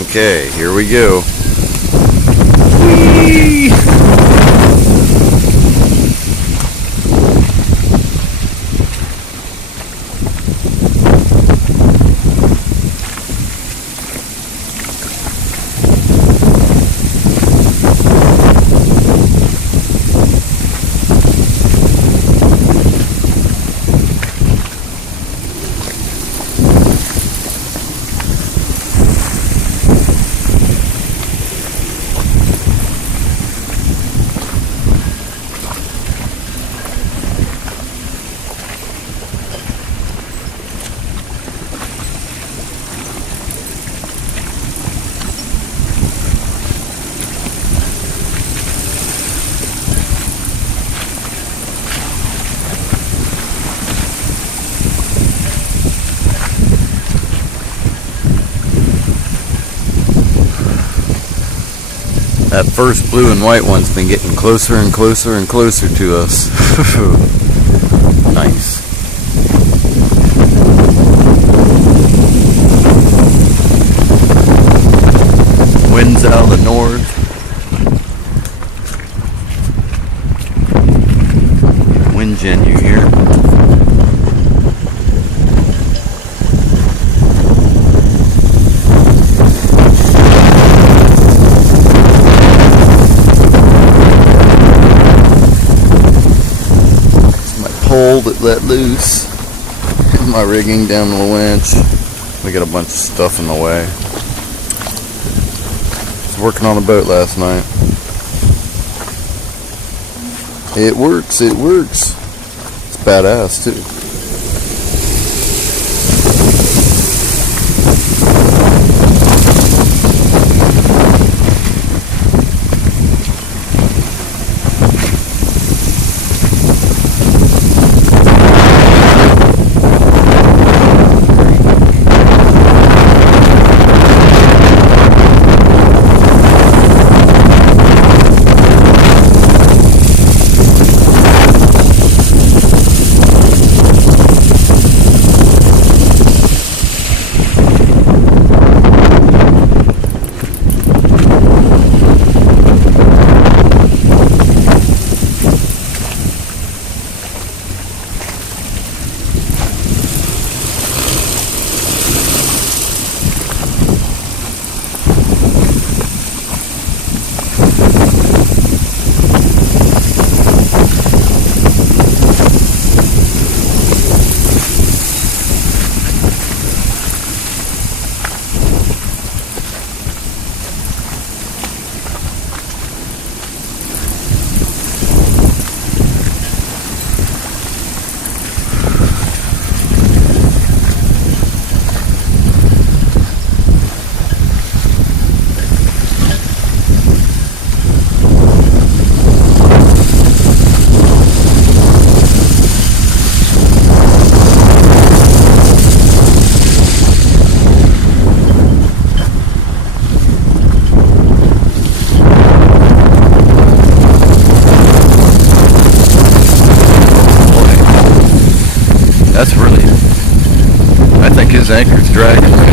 Okay, here we go. Whee! That first blue and white one's been getting closer and closer and closer to us. Nice. Winds out of the north. Wind gen, you hear? Pole that let loose. My rigging down the winch. We got a bunch of stuff in the way. I was working on a boat last night. It works, it works. It's badass too. That's really, I think his anchor's dragging.